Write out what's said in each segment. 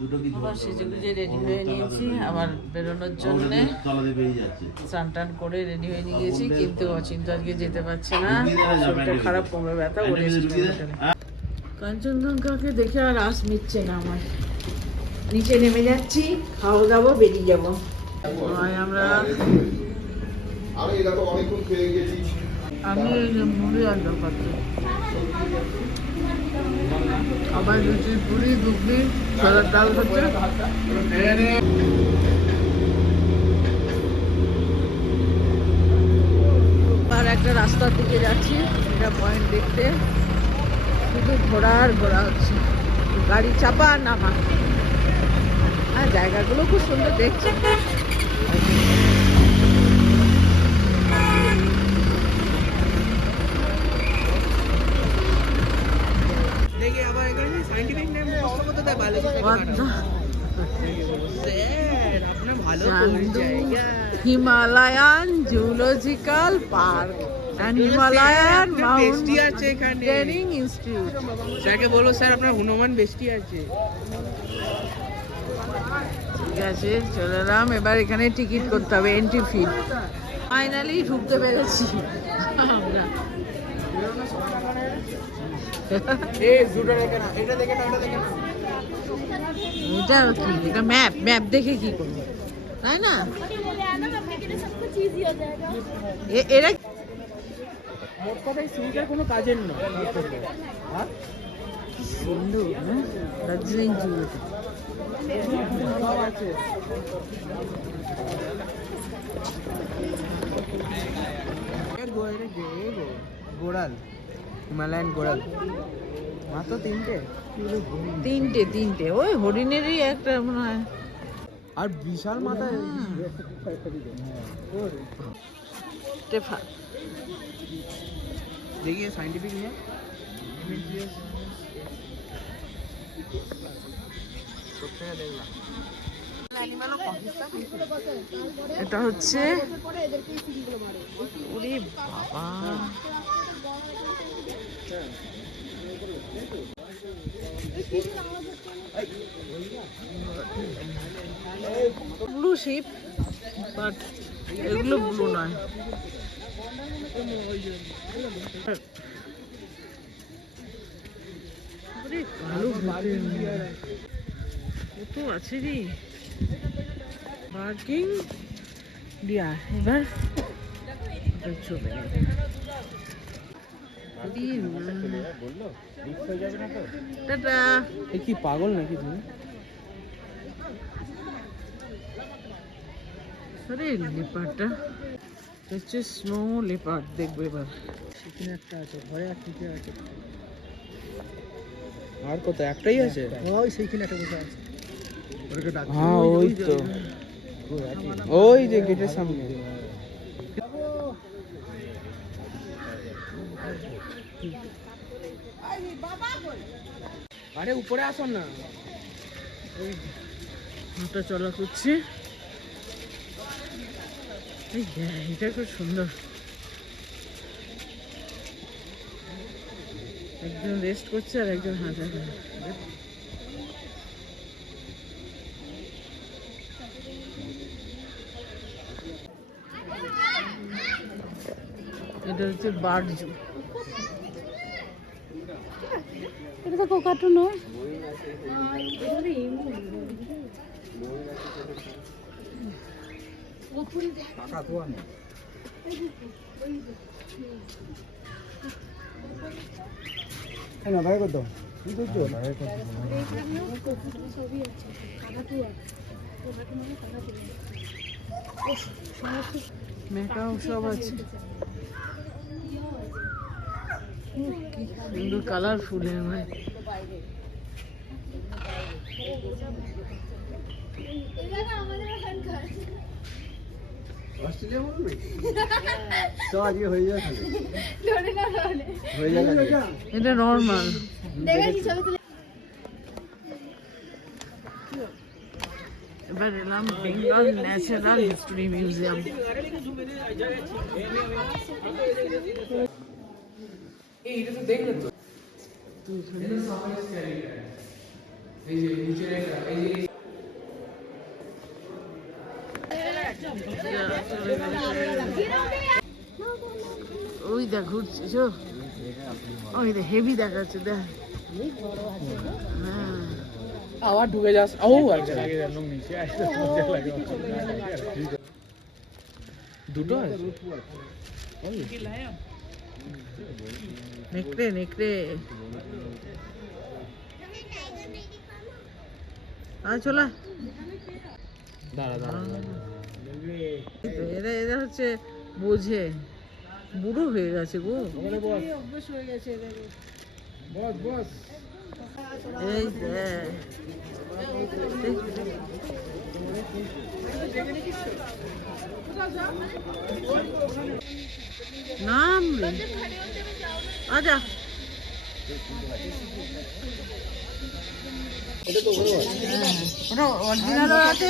দুটো কি আবার সেজে গুজে রেডি হয়ে নিয়েছি আবার বেরোনোর জন্যে তলা দিয়ে যাচ্ছে। স্নান টান করে রেডি হয়ে নিয়েছি কিন্তু অচিন্ত আজকে যেতে পারছে না। শরীরটা খারাপ কোমরে ব্যথা ওরে কাঞ্চনজঙ্ঘাকে দেখে আর আস মিটছে না আমার। নিচে নেমে যাচ্ছি খাওয়া দাওয়া বেরিয়ে যাব। হয় আমরা আমি এটা তো অনেকক্ষণ খেয়ে গেছি। আমি মুড়ি আলু পাচ্ছি আবার লুচি পুরি, ঘুগনি সাদার ডাল হচ্ছে আর একটা রাস্তার দিকে যাচ্ছি এটা পয়েন্ট দেখতে। শুধু ঘোরা আর ঘোরা হচ্ছে। গাড়ি চাপা আর নামা। আর জায়গাগুলো খুব সুন্দর দেখছে হিমালয়ান জুলজিক্যাল পার্ক হিমালয়ান বেস্টি আছে এখানে। মাউন্টেনিং ইনস্টিটিউট স্যারকে বলো স্যার আপনার হনুমান বেস্টি আছে। ঠিক আছে চলে এলাম। এবার এখানে টিকিট করতে হবে এন্ট্রি ফি ফাইনালি ঢুকতে পেরেছি। আমরা। এটা দেখে না ওটা দেখে না এটা কি? এটা ম্যাপ ম্যাপ দেখে কি করব? তাই না? এরা মোট কথা এই কোনো কাজের নয়। হ্যাঁ? সুন্দর হ্যাঁ? দার্জিলিং আছে গোড়াল। হিমালয়ান গোড়াল মাত্র তিনটে তিনটে তিনটে ওই হরিণেরই একটা মনে হয় আর বিশাল মাথায় টেফা देखिए साइंटिफिक है এটা হচ্ছে ওরে বাবা ব্লু শিপ বাট এগুলো ব্লু নয়। কত আছে রে পার্কিং দিয়া এবার চলে। টাটা। এ কি পাগল নাকি তুমি? আরে লেপারটা হচ্ছে স্নো লেপার্ড দেখব এবার। সেখানে একটা আছে ঘরে আর কিছু আছে। আর কত একটাই আছে? ওই সেইখানে একটা বসে আছে। হ্যাঁ ওই তো। ওই যে গেটের সামনে। আরে, উপরে আসুন না। হাঁটা চলা করছি। এটা খুব সুন্দর। একজন রেস্ট করছে আর একজন হাঁটা এটা হচ্ছে বার্ড জু। এটা তো কোকাটু নয়। না ভাই কত সবই আছে কাকাতু আছে মানে কাকাতু মেকাও সব আছে। কি সুন্দর কালারফুল হয় এটা নর্মাল এবার এলাম বেঙ্গল ন্যাচারাল হিস্টোরি মিউজিয়াম এই এটা তো দেখলে তো। এই যে নিচে একটা এই যে ওই দেখ ঘুরছে চো ওই দেখ হেভি দেখাচ্ছে দেখ। হ্যাঁ। আবার ঢুকে যাস। ও আচ্ছা। দুটো আছে? নেকড়ে নেকড়ে। আয় চলা। দাঁড়া দাঁড়া এরা এরা হচ্ছে বোঝে। বুড়ো হয়ে গেছে গো। বস বস। এই দেখ নাম আজা ওটা অরিজিনালও আছে।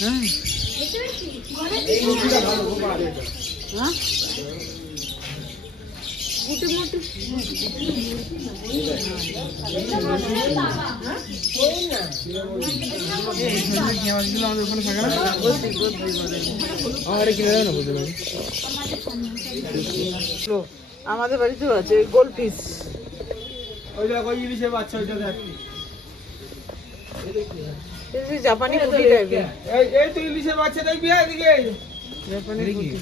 হ্যাঁ হ্যাঁ। আমাদের বাড়িতেও আছে গোল পিস। ওই দেখ বাচ্চা ওইটা দেখ জাপানি পুটি টাইপের এই এই তো ইলিশের বাচ্চা দেখবি এদিকে জাপানি পুটি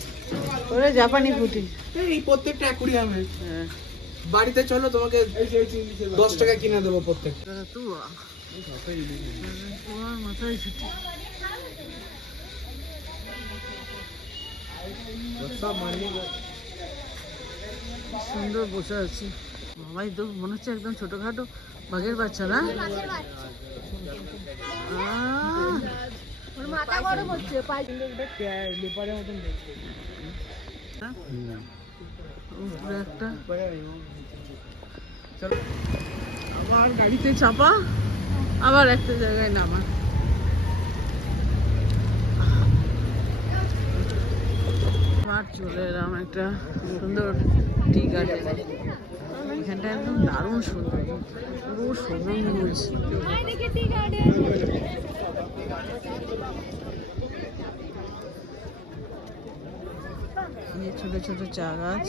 ওরা জাপানি পুটি। এই প্রত্যেকটা অ্যাকুরিয়ামে হ্যাঁ। বাড়িতে চলো তোমাকে দশ টাকা কিনে দেবো প্রত্যেক। তোমার মাথায় ছুটি। সুন্দর বসে আছি। বাবাই তো মনে হচ্ছে একদম ছোটখাটো বাঘের বাচ্চা না? মাথা গরম হচ্ছে পাই লেপারের মতন একটা আবার গাড়িতে চাপা আবার একটা জায়গায় নামা। আবার চলে এলাম একটা সুন্দর টি গার্ডেন। এখানটা একদম দারুণ সুন্দর। পুরো সবুজ ছোট ছোট চা গাছ।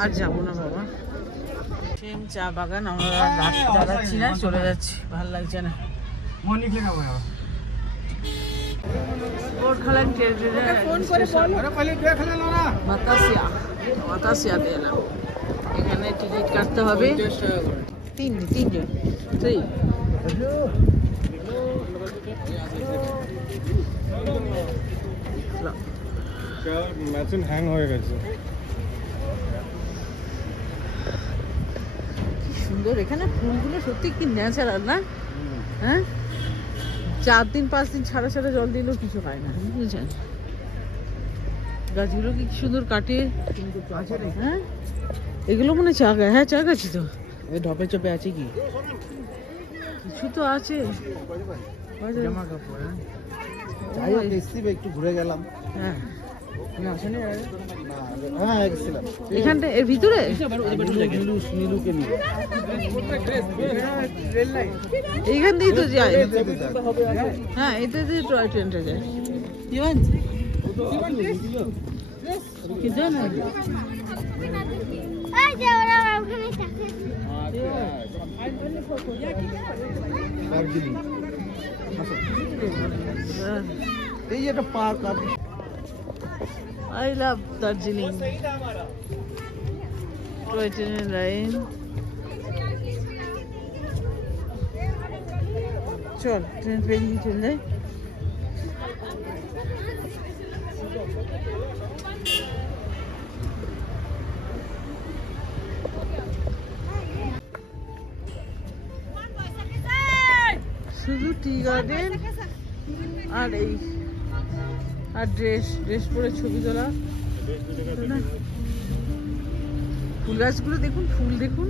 আর যাব না বাবা চা বাগান আমরা চালাচ্ছি না চলে যাচ্ছি। ভালো লাগছে না। এখানে টিকিট কাটতে হবে। তিন তিনজন। থ্রি। মেশিন হ্যাং হয়ে গেছে। সুন্দর। এখানে ফুলগুলো সত্যি কি ন্যাচারাল না? হ্যাঁ? চার দিন পাঁচ দিন ছাড়া ছাড়া জল দিলেও কিছু হয় না। বুঝছেন? গাছগুলো কি সুন্দর কাটে? হ্যাঁ? এগুলো মনে হয় চা গাছ। হ্যাঁ চা গাছি তো। এই ঢপে চপে আছে কি? কিছু তো আছে। জামা কাপড় হ্যাঁ? এসছি একটু ঘুরে গেলাম। হ্যাঁ। আসেনি হ্যাঁ এখানটা এর ভিতরে? এইখান দিয়েই তো যায়। হ্যাঁ এটা দিয়ে টয় ট্রেনটা যায়। জীবন কিন্তু না এই যে ওরা ওখানে থাকে দার্জিলিং এই একটা পার্ক আছে। আই লাভ দার্জিলিং টয় ট্রেনের লাইন চল, ট্রেন পেরিয়ে চলে যাই। শুধু টি গার্ডেন আর এই আর ড্রেস ড্রেস পরে ছবি তোলা। ফুল গাছগুলো দেখুন ফুল দেখুন।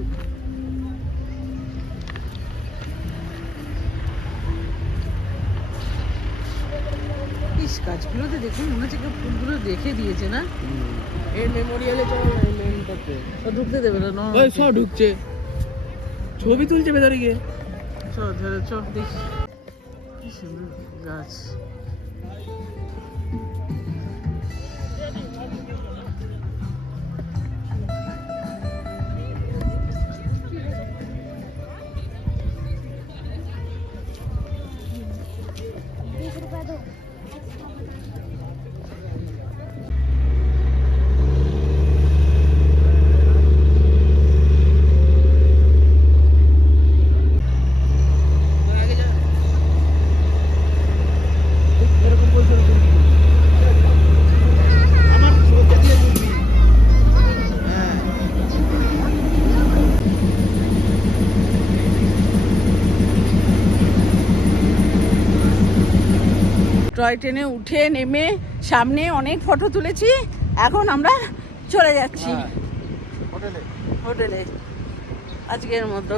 ইস গাছগুলোতে দেখুন মনে হচ্ছে কেউ ফুলগুলো রেখে দিয়েছে না? এর মেমোরিয়ালে চল ঢুকতে দেবে না সব ঢুকছে। ছবি তুলছে ভেতরে গিয়ে। চল ধরে চল দেখি। কি সুন্দর গাছ। টয় ট্রেনে উঠে নেমে সামনে অনেক ফটো তুলেছি। এখন আমরা চলে যাচ্ছি। হ্যাঁ। হোটেলে। হোটেলে। আজকের মতো।